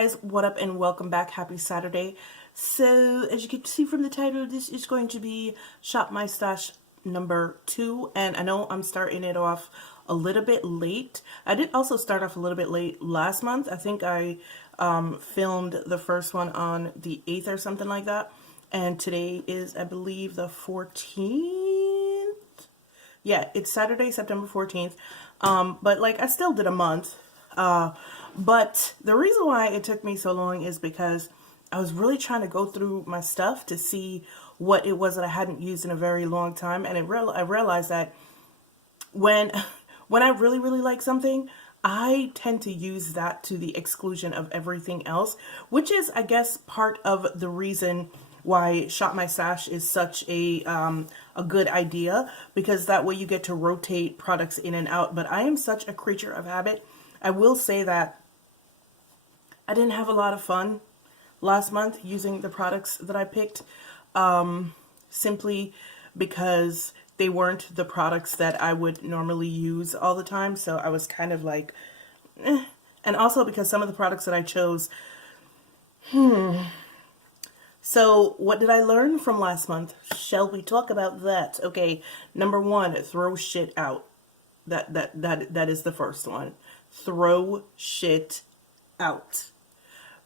guys, what up and welcome back. Happy Saturday. So as you can see from the title, this is going to be Shop My Stash number 2, and I know I'm starting it off a little bit late. I did also start off a little bit late last month. I think I filmed the first one on the 8th or something like that, and today is, I believe, the 14th. Yeah, it's Saturday, September 14th. But like I still did a month. But the reason why it took me so long is because I was really trying to go through my stuff to see what it was that I hadn't used in a very long time, and I realized that when I really like something, I tend to use that to the exclusion of everything else, which is, I guess, part of the reason why Shop My Stash is such a good idea, because that way you get to rotate products in and out. But I am such a creature of habit. I will say that I didn't have a lot of fun last month using the products that I picked, simply because they weren't the products that I would normally use all the time. So I was kind of like, eh. And also because some of the products that I chose, So what did I learn from last month? Shall we talk about that? Okay, number 1, throw shit out. That is the first one. Throw shit out.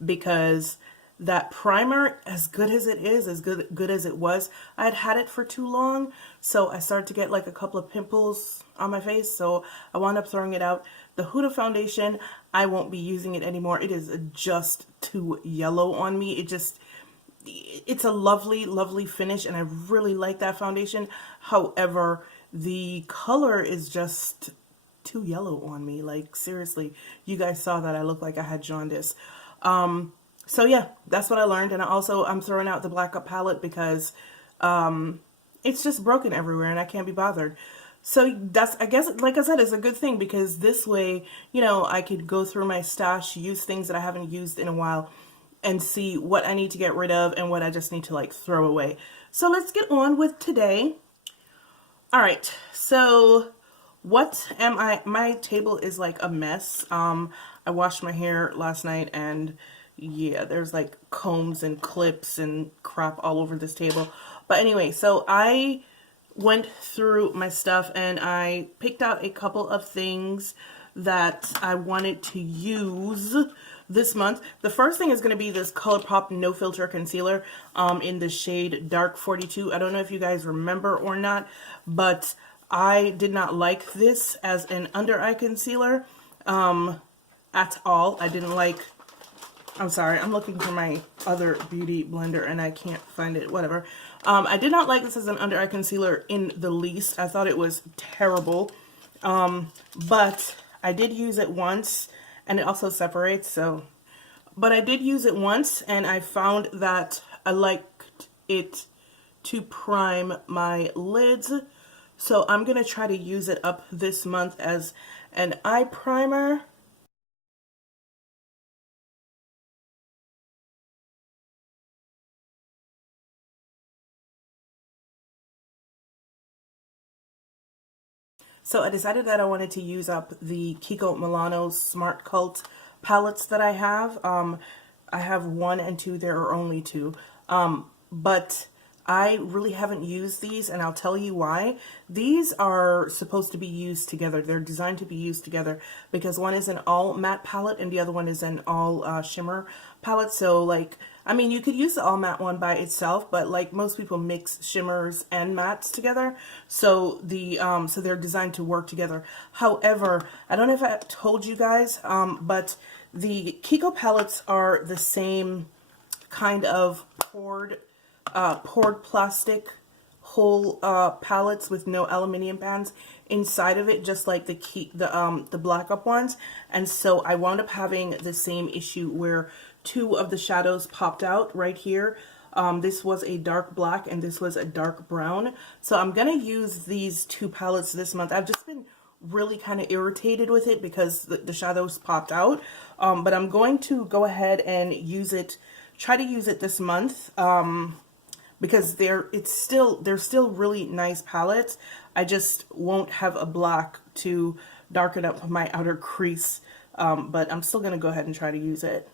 Because that primer, as good as it is, as good as it was, I had it for too long, so I started to get like a couple of pimples on my face, so I wound up throwing it out. The Huda foundation, I won't be using it anymore. It is just too yellow on me. It's a lovely finish, and I really like that foundation. However, the color is just too yellow on me. Like, seriously, you guys saw that I looked like I had jaundice. So yeah, that's what I learned. And I'm throwing out the Black Up palette because it's just broken everywhere and I can't be bothered. So that's, I guess, like I said, it's a good thing, because this way, you know, I could go through my stash, use things that I haven't used in a while, and see what I need to get rid of and what I just need to like throw away. So let's get on with today. All right, so what am I? My table is like a mess. I washed my hair last night, and yeah, there's like combs and clips and crap all over this table. But anyway, so I went through my stuff and I picked out a couple of things that I wanted to use this month. The first thing is going to be this ColourPop No Filter Concealer in the shade Dark 42. I don't know if you guys remember or not, but I did not like this as an under eye concealer at all. I didn't like, I'm sorry, I'm looking for my other beauty blender and I can't find it, whatever. I did not like this as an under eye concealer in the least. I thought it was terrible. But I did use it once, and it also separates, so. But I did use it once, and I found that I liked it to prime my lids. So I'm going to try to use it up this month as an eye primer. So I decided that I wanted to use up the Kiko Milano's Smart Cult palettes that I have. I have 1 and 2. There are only 2. But I really haven't used these, and I'll tell you why. These are supposed to be used together. They're designed to be used together because one is an all matte palette and the other one is an all shimmer palette. So like, I mean, you could use the all matte one by itself, but like most people mix shimmers and mattes together. So so they're designed to work together. However, I don't know if I told you guys, but the Kiko palettes are the same kind of poured plastic whole palettes with no aluminum pans inside of it, just like the Black Up ones. And so I wound up having the same issue where 2 of the shadows popped out right here. This was a dark black and this was a dark brown. So I'm gonna use these 2 palettes this month. I've just been really kind of irritated with it because the shadows popped out. But I'm going to go ahead and try to use it this month. Because they're still really nice palettes. I just won't have a black to darken up my outer crease, but I'm still gonna go ahead and try to use it.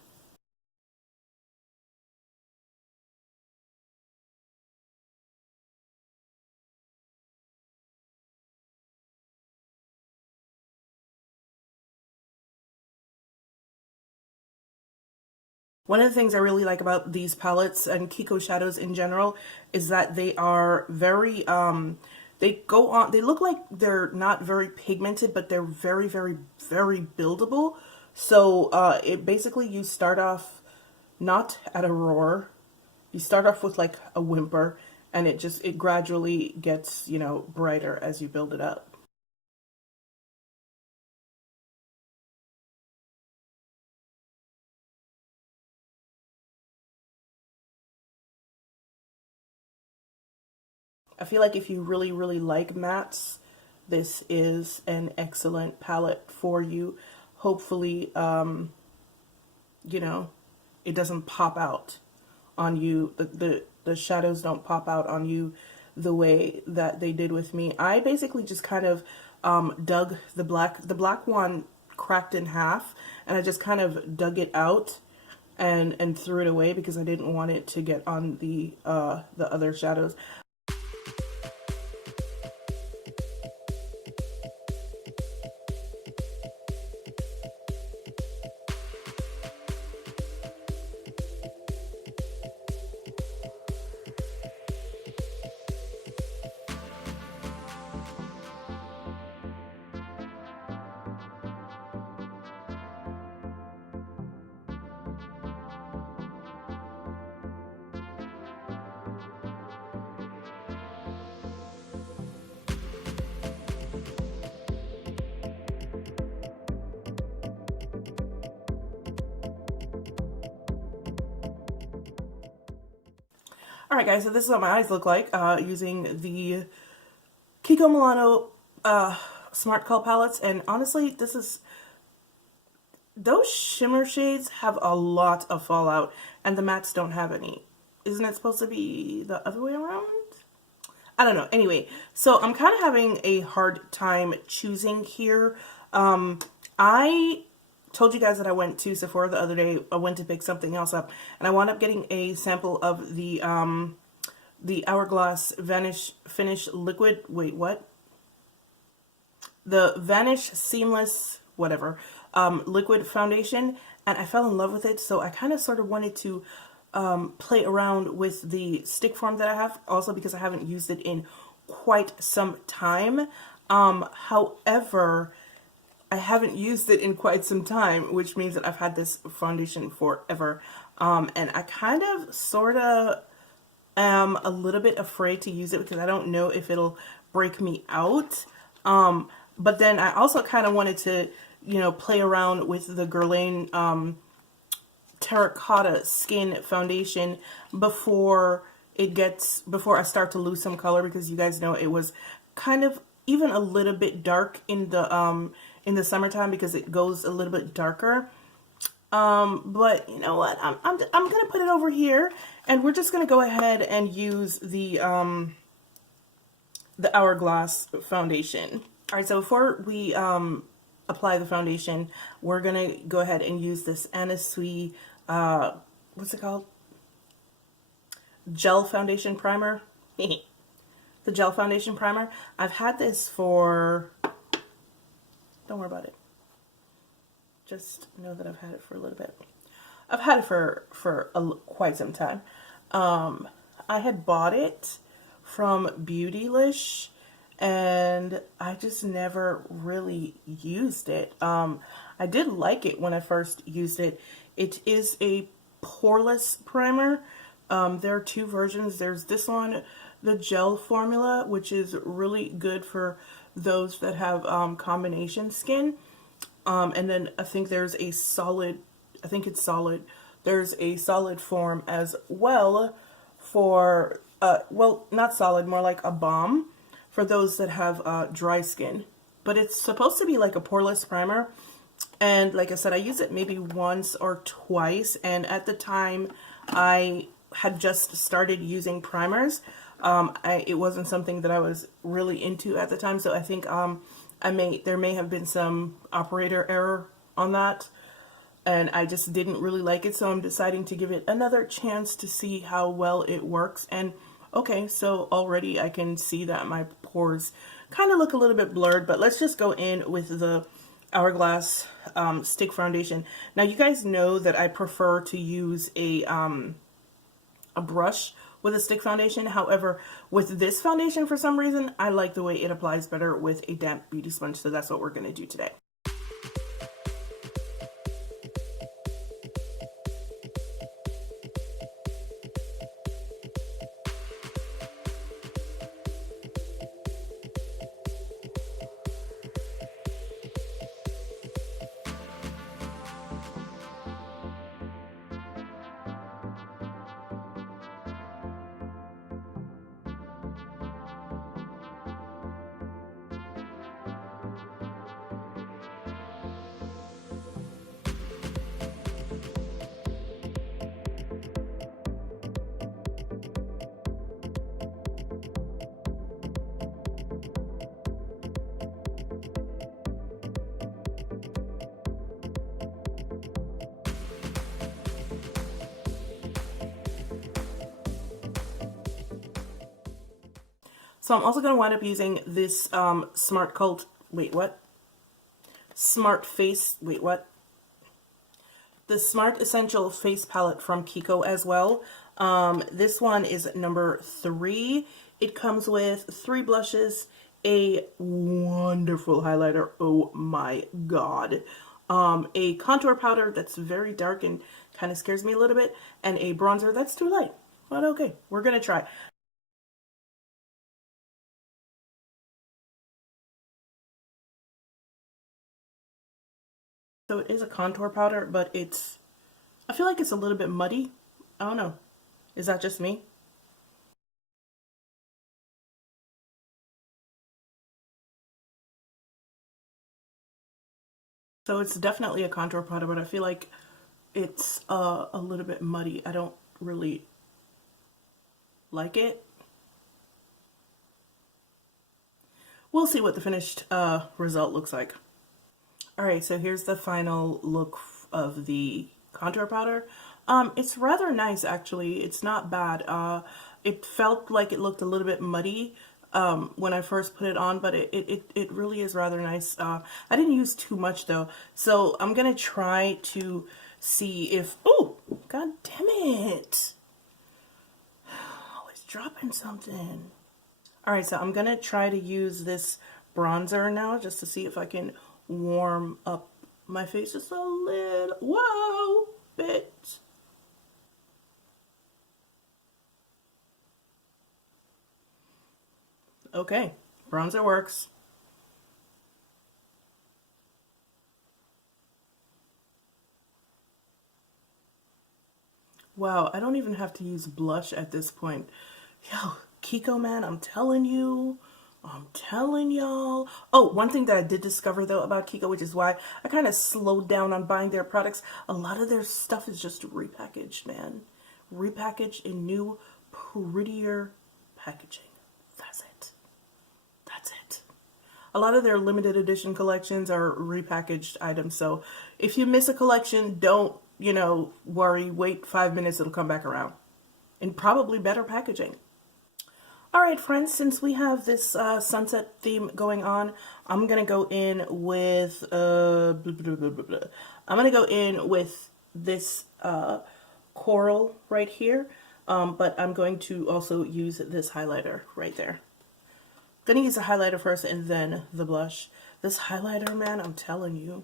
One of the things I really like about these palettes and Kiko shadows in general is that they are very, they go on, they look like they're not very pigmented, but they're very, very, very buildable. So it basically, you start off not at a roar, you start off with like a whimper, and it gradually gets, you know, brighter as you build it up. I feel like if you really, really like mattes, this is an excellent palette for you. Hopefully, you know, it doesn't pop out on you. The shadows don't pop out on you the way that they did with me. I basically just kind of dug the black one cracked in half, and I just kind of dug it out and threw it away because I didn't want it to get on the other shadows. Alright guys, so this is what my eyes look like using the Kiko Milano Smart Curl palettes, and honestly, those shimmer shades have a lot of fallout, and the mattes don't have any. Isn't it supposed to be the other way around? I don't know. Anyway, so I'm kind of having a hard time choosing here. I told you guys that I went to Sephora the other day. I went to pick something else up, and I wound up getting a sample of the Hourglass Vanish Finish Liquid. Wait, what? The Vanish Seamless whatever liquid foundation, and I fell in love with it. So I kind of sort of wanted to play around with the stick form that I have, also because I haven't used it in quite some time. However, I haven't used it in quite some time, which means that I've had this foundation forever. And I kind of sort of am a little bit afraid to use it because I don't know if it'll break me out. But then I also kind of wanted to, you know, play around with the Guerlain Terracotta Skin Foundation before I start to lose some color, because you guys know it was kind of even a little bit dark in the summertime because it goes a little bit darker. But you know what? I'm gonna put it over here, and we're just gonna go ahead and use the Hourglass foundation. All right, so before we apply the foundation, we're gonna go ahead and use this Anna Sui, what's it called? Gel foundation primer. The gel foundation primer. I've had this for, don't worry about it. Just know that I've had it for a little bit. I've had it for quite some time. I had bought it from Beautylish, and I just never really used it. I did like it when I first used it. It is a poreless primer. There are two versions. There's this one, the gel formula, which is really good for those that have combination skin. And then I think there's a solid, I think it's solid. There's a solid form as well for, well, not solid, more like a balm for those that have dry skin. But it's supposed to be like a poreless primer. And like I said, I use it maybe once or twice. And at the time, I had just started using primers. It wasn't something that I was really into at the time. So I think there may have been some operator error on that, and I just didn't really like it, so I'm deciding to give it another chance to see how well it works. And okay, so already I can see that my pores kind of look a little bit blurred, but let's just go in with the Hourglass stick foundation. Now you guys know that I prefer to use a brush with a stick foundation. However, with this foundation, for some reason, I like the way it applies better with a damp beauty sponge. So that's what we're going to do today. So I'm also going to wind up using this Smart Cult, wait, what? Smart Face, wait, what? The Smart Essential Face Palette from Kiko as well. This one is number 3. It comes with 3 blushes, a wonderful highlighter, oh my god. A contour powder that's very dark and kind of scares me a little bit, and a bronzer that's too light. But okay, we're going to try. So it is a contour powder, but I feel like it's a little bit muddy. I don't know. Is that just me? So it's definitely a contour powder, but I feel like it's a little bit muddy. I don't really like it. We'll see what the finished result looks like. Alright, so here's the final look of the contour powder. It's rather nice, actually. It's not bad. It felt like it looked a little bit muddy when I first put it on, but it really is rather nice. I didn't use too much, though. So I'm going to try to see if... Oh, god damn it. Always dropping something. Alright, so I'm going to try to use this bronzer now just to see if I can warm up my face just a little, whoa, bit. Okay, bronzer works. Wow, I don't even have to use blush at this point. Yo, Kiko, man, I'm telling you. I'm telling y'all. Oh, one thing that I did discover though about Kiko, which is why I kind of slowed down on buying their products, a lot of their stuff is just repackaged, man. Repackaged in new, prettier packaging. That's it. That's it. A lot of their limited edition collections are repackaged items, so if you miss a collection, don't, worry. Wait 5 minutes, it'll come back around. And probably better packaging. Alright friends, since we have this sunset theme going on, I'm going to go in with, I'm going to go in with this coral right here, but I'm going to also use this highlighter right there. I'm going to use the highlighter first and then the blush. This highlighter, man, I'm telling you.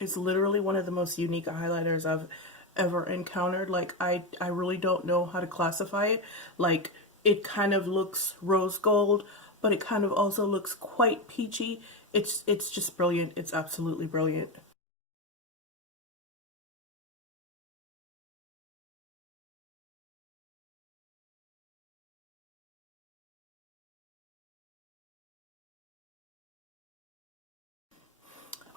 It's literally one of the most unique highlighters I've ever encountered. Like, I really don't know how to classify it. Like, it kind of looks rose gold, but it kind of also looks quite peachy. It's just brilliant. It's absolutely brilliant.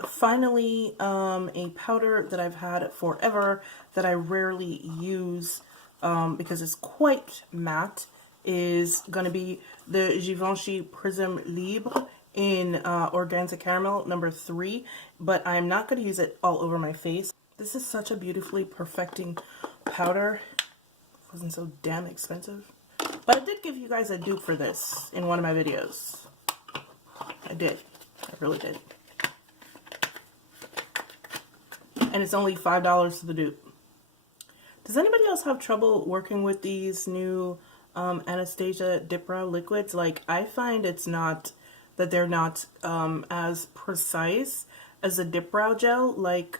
Finally, a powder that I've had forever that I rarely use because it's quite matte is going to be the Givenchy Prism Libre in Organza Caramel number 3, but I'm not going to use it all over my face. This is such a beautifully perfecting powder. It wasn't so damn expensive. But I did give you guys a dupe for this in one of my videos. I did. I really did. And it's only $5 for the dupe. Does anybody else have trouble working with these new Anastasia Dip Brow liquids? Like, I find it's not, that they're not as precise as a Dip Brow gel. Like,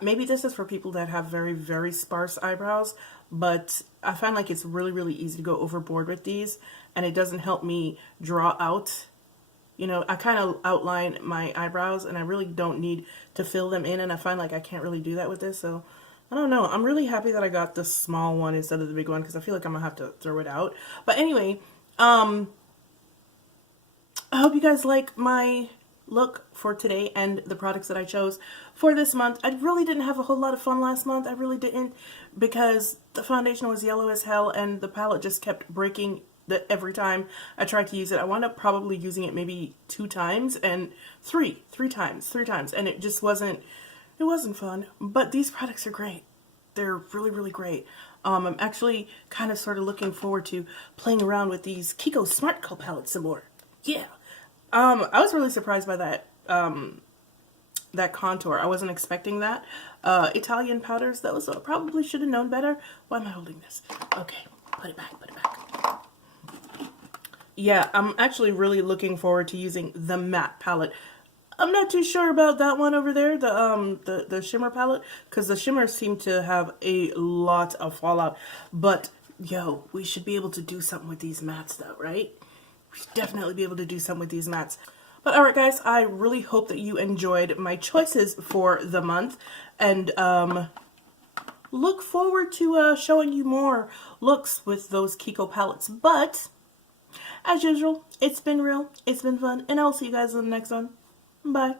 maybe this is for people that have very, very sparse eyebrows, but I find like it's really, really easy to go overboard with these, and it doesn't help me draw out. You know, I kind of outline my eyebrows, and I really don't need to fill them in, and I find like I can't really do that with this, so I don't know. I'm really happy that I got the small one instead of the big one, because I feel like I'm going to have to throw it out. But anyway, I hope you guys like my look for today and the products that I chose for this month. I really didn't have a whole lot of fun last month. I really didn't, because the foundation was yellow as hell, and the palette just kept breaking every time I tried to use it. I wound up probably using it maybe 2 times, and three times, and it just wasn't, it wasn't fun. But these products are great. They're really, really great. I'm actually kind of sort of looking forward to playing around with these Kiko Smart Co palettes some more. Yeah. I was really surprised by that that contour. I wasn't expecting that. Italian powders, those probably should have known better. Why am I holding this? Okay, put it back, put it back. Yeah, I'm actually really looking forward to using the matte palette. I'm not too sure about that one over there, the shimmer palette, because the shimmers seem to have a lot of fallout. But, yo, we should be able to do something with these mattes though, right? We should definitely be able to do something with these mattes. But alright guys, I really hope that you enjoyed my choices for the month, and look forward to showing you more looks with those Kiko palettes. But, as usual, it's been real, it's been fun, and I'll see you guys in the next one. Bye.